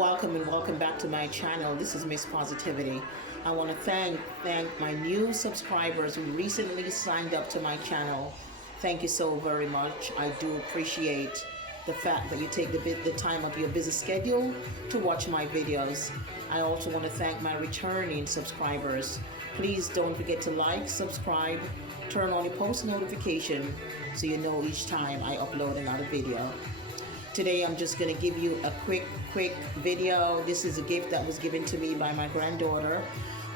welcome and welcome back to my channel. This is Miss Positivity. I want to thank my new subscribers who recently signed up to my channel. Thank you so very much. I do appreciate the fact that you take the time of your busy schedule to watch my videos. I also want to thank my returning subscribers. Please don't forget to like, subscribe, turn on your post notification so you know each time I upload another video. Today I'm just going to give you a quick video. This is a gift that was given to me by my granddaughter.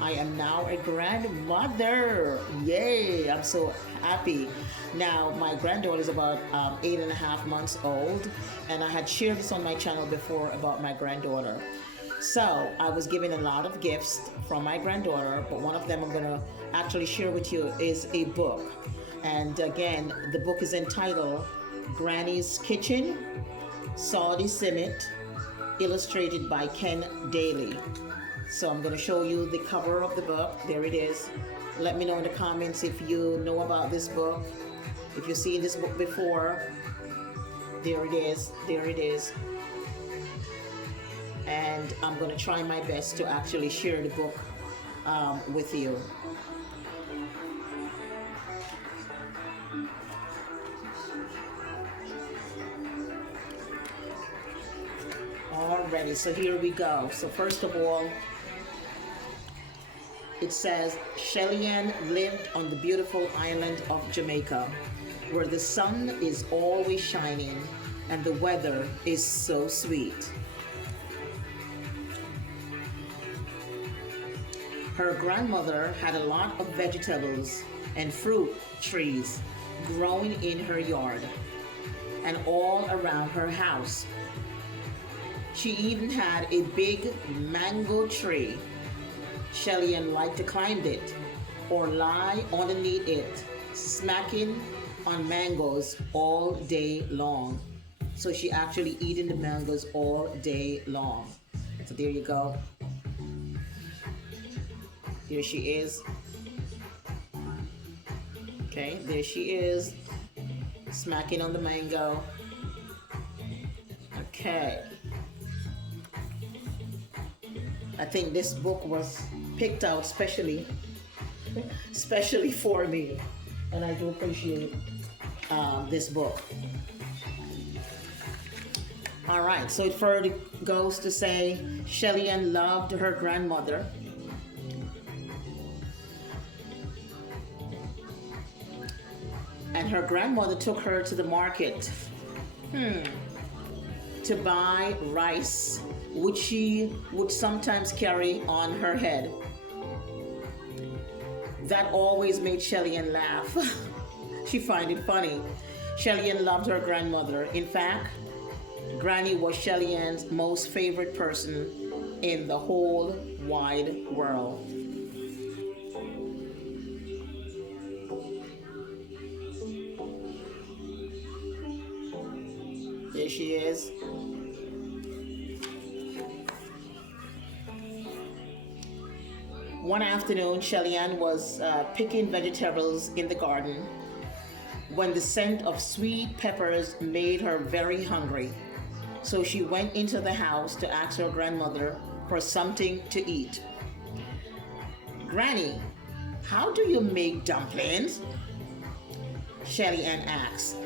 I am now a grandmother. Yay! I'm so happy. Now my granddaughter is about 8.5 months old, and I had shared this on my channel before about my granddaughter. So I was given a lot of gifts from my granddaughter, but one of them I'm going to actually share with you is a book. And again, the book is entitled Granny's Kitchen, Saudi Simit, illustrated by Ken Daly. So I'm going to show you the cover of the book. There it is. Let me know in the comments if you know about this book, if you've seen this book before. There it is. There it is. And I'm going to try my best to actually share the book with you. Alrighty, so here we go. So first of all, it says, Shelley-Ann lived on the beautiful island of Jamaica, where the sun is always shining and the weather is so sweet. Her grandmother had a lot of vegetables and fruit trees growing in her yard and all around her house. She even had a big mango tree. Shelley-Ann liked to climb it or lie underneath it, smacking on mangoes all day long. So she actually eating the mangoes all day long. So there you go. Here she is. Okay, there she is, smacking on the mango. Okay. I think this book was picked out specially for me, and I do appreciate this book. All right, so it further goes to say Shelley-Ann loved her grandmother. And her grandmother took her to the market to buy rice, which she would sometimes carry on her head. That always made Shelley-Ann laugh. She find it funny. Shelley-Ann loved her grandmother. In fact, Granny was Shelley-Ann's most favorite person in the whole wide world. There she is. One afternoon, Shelley-Ann was picking vegetables in the garden when the scent of sweet peppers made her very hungry. So she went into the house to ask her grandmother for something to eat. Granny, how do you make dumplings? Shelley-Ann asked.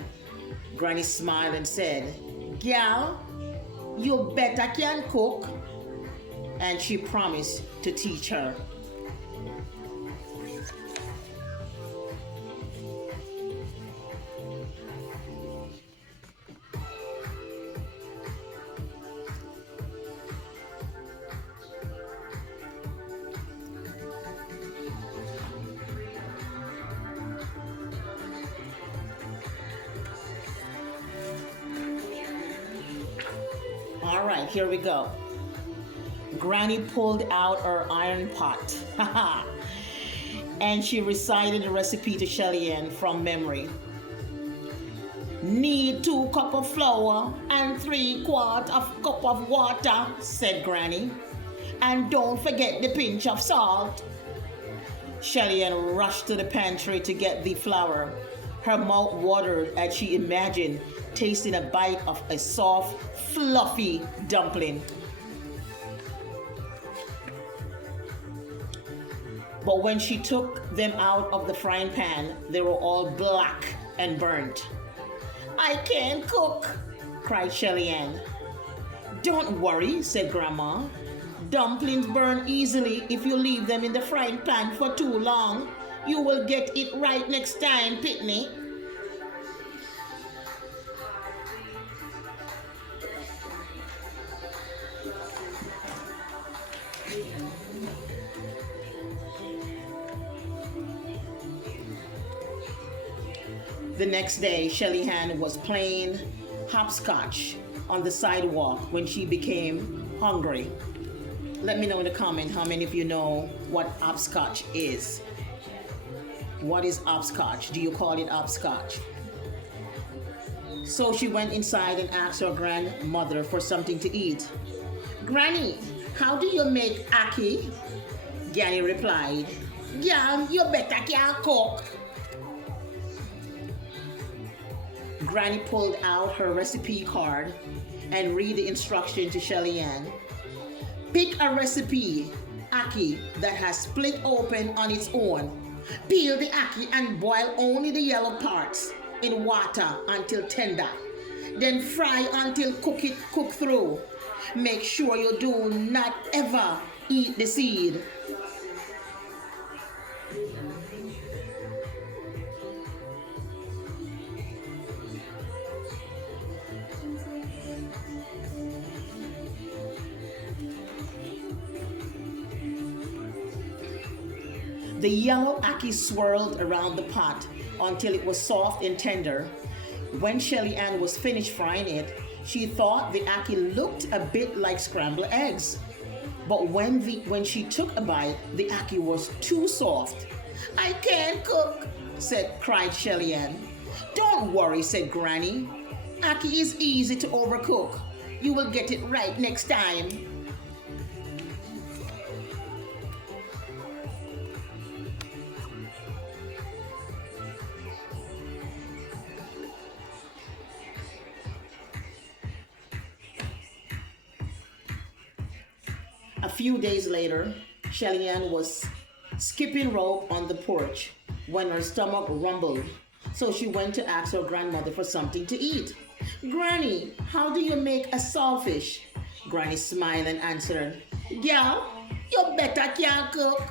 Granny smiled and said, Gal, you better can cook. And she promised to teach her. All right, here we go. Granny pulled out her iron pot and she recited the recipe to Shelley-Ann from memory. Need 2 cups of flour and 3/4 cup of water, said Granny. And don't forget the pinch of salt. Shelley-Ann rushed to the pantry to get the flour. Her mouth watered as she imagined tasting a bite of a soft, fluffy dumpling. But when she took them out of the frying pan, they were all black and burnt. I can't cook, cried Shelly Ann. Don't worry, said Grandma. Dumplings burn easily if you leave them in the frying pan for too long. You will get it right next time, Pitney. The next day, Shelly Ann was playing hopscotch on the sidewalk when she became hungry. Let me know in the comment how many of you know what hopscotch is. What is hopscotch? Do you call it hopscotch? So she went inside and asked her grandmother for something to eat. Granny, how do you make ackee? Granny replied, "Girl, you better can't cook." Granny pulled out her recipe card and read the instruction to Shelly Ann. Pick a recipe ackee that has split open on its own. Peel the ackee and boil only the yellow parts in water until tender. Then fry until cook through. Make sure you do not ever eat the seed. The yellow ackee swirled around the pot until it was soft and tender. When Shelly Ann was finished frying it, she thought the ackee looked a bit like scrambled eggs. But when she took a bite, the ackee was too soft. I can't cook, cried Shelly Ann. Don't worry, said Granny. Ackee is easy to overcook. You will get it right next time. A few days later, Shelly Ann was skipping rope on the porch when her stomach rumbled. So she went to ask her grandmother for something to eat. Granny, how do you make a saltfish? Granny smiled and answered, Girl, you better can't cook.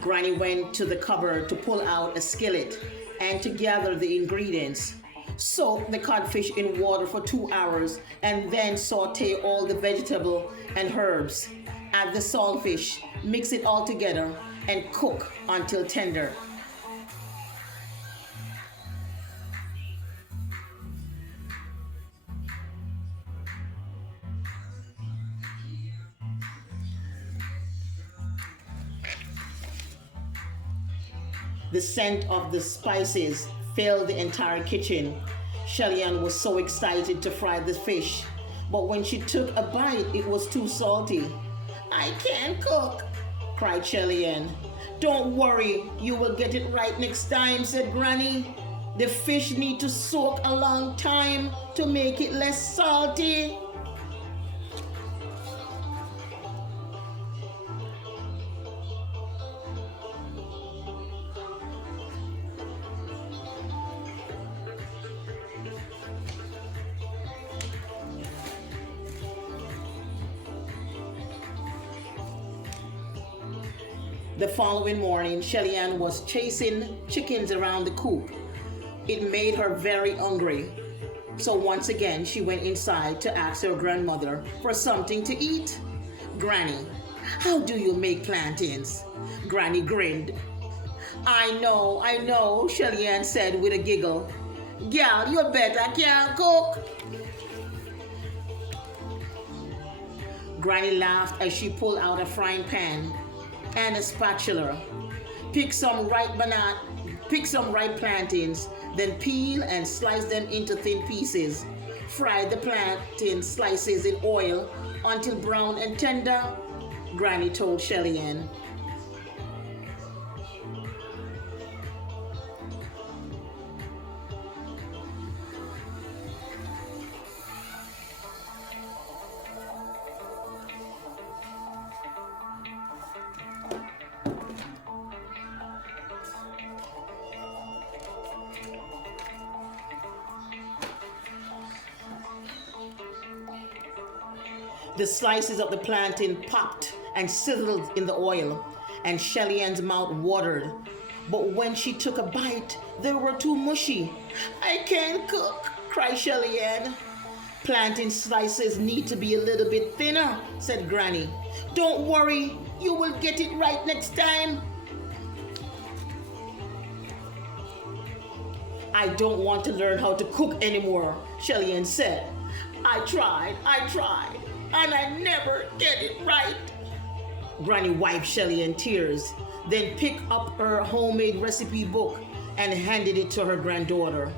Granny went to the cupboard to pull out a skillet and to gather the ingredients. Soak the codfish in water for 2 hours and then saute all the vegetable and herbs. Add the saltfish, mix it all together and cook until tender. The scent of the spices filled the entire kitchen. Shelly Ann was so excited to fry the fish, but when she took a bite, it was too salty. I can't cook, cried Shelly Ann. Don't worry, you will get it right next time, said Granny. The fish need to soak a long time to make it less salty. The following morning, Shelly Ann was chasing chickens around the coop. It made her very hungry. So once again, she went inside to ask her grandmother for something to eat. Granny, how do you make plantains? Granny grinned. I know, Shelly Ann said with a giggle. Girl, you better can't cook. Granny laughed as she pulled out a frying pan and a spatula. Pick some ripe plantains, then peel and slice them into thin pieces. Fry the plantain slices in oil until brown and tender, Granny told Shelly Ann. The slices of the plantain popped and sizzled in the oil, and Shelly Ann's mouth watered. But when she took a bite, they were too mushy. I can't cook, cried Shelly Ann. Plantain slices need to be a little bit thinner, said Granny. Don't worry, you will get it right next time. I don't want to learn how to cook anymore, Shelly Ann said. I tried, and I never get it right. Granny wiped Shelly in tears, then picked up her homemade recipe book and handed it to her granddaughter.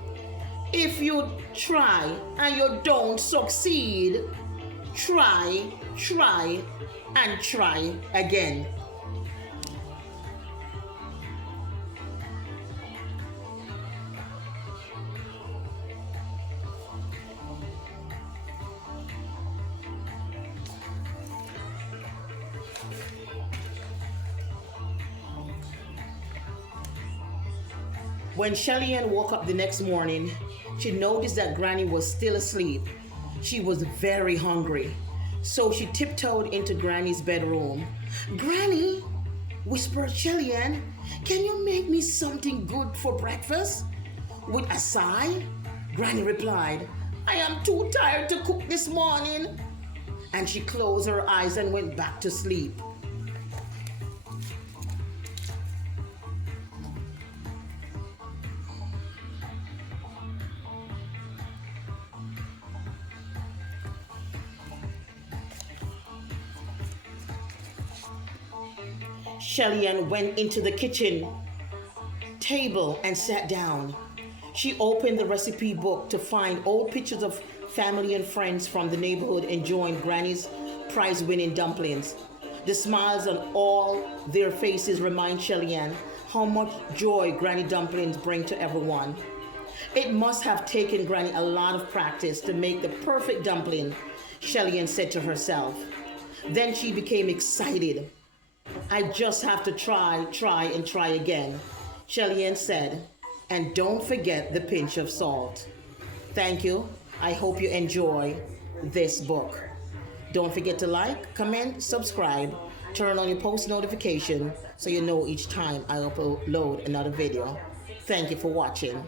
If you try and you don't succeed, try, and try again. When Shelly Ann woke up the next morning, she noticed that Granny was still asleep. She was very hungry, so she tiptoed into Granny's bedroom. Granny, whispered Shelly Ann, can you make me something good for breakfast? With a sigh, Granny replied, I am too tired to cook this morning. And she closed her eyes and went back to sleep. Shelly Ann went into the kitchen table and sat down. She opened the recipe book to find old pictures of family and friends from the neighborhood enjoying Granny's prize-winning dumplings. The smiles on all their faces remind Shelly Ann how much joy Granny dumplings bring to everyone. It must have taken Granny a lot of practice to make the perfect dumpling, Shelly Ann said to herself. Then she became excited. I just have to try again, Shelly Ann said. And don't forget the pinch of salt. Thank you. I hope you enjoy this book. Don't forget to like, comment, subscribe, turn on your post notification so you know each time I upload another video. Thank you for watching.